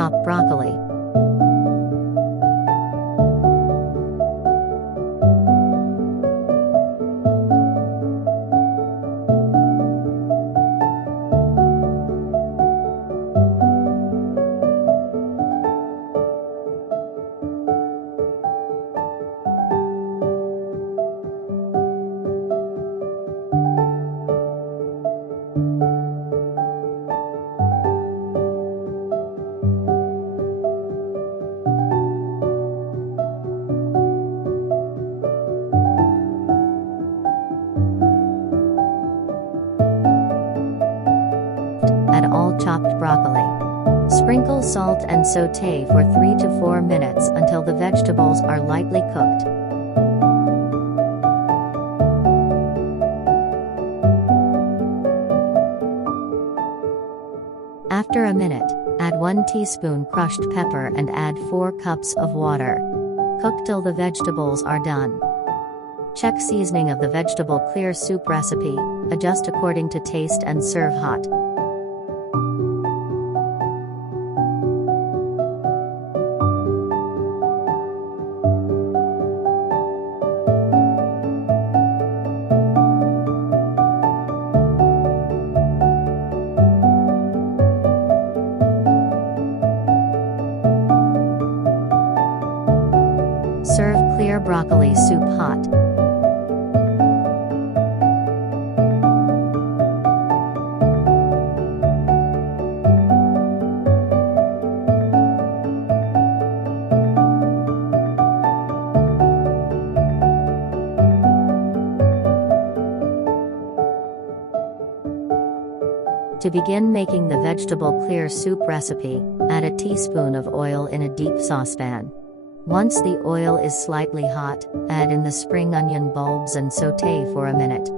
chopped broccoli. Add all chopped broccoli. Sprinkle salt and sauté for 3 to 4 minutes until the vegetables are lightly cooked. After a minute, add 1 teaspoon crushed pepper and add 4 cups of water. Cook till the vegetables are done. Check seasoning of the vegetable clear soup recipe, adjust according to taste and serve hot. Serve clear broccoli soup hot. To begin making the vegetable clear soup recipe, add a teaspoon of oil in a deep saucepan. Once the oil is slightly hot, add in the spring onion bulbs and sauté for a minute.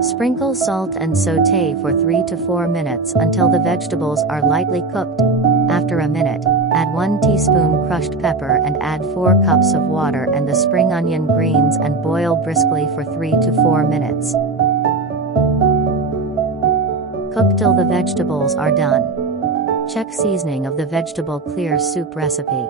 Sprinkle salt and sauté for 3 to 4 minutes until the vegetables are lightly cooked. After a minute, add 1 teaspoon crushed pepper and add 4 cups of water and the spring onion greens and boil briskly for 3 to 4 minutes. Cook till the vegetables are done. Check seasoning of the vegetable clear soup recipe.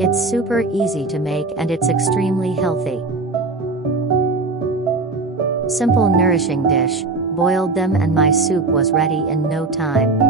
It's super easy to make and it's extremely healthy. Simple nourishing dish, boiled them and my soup was ready in no time.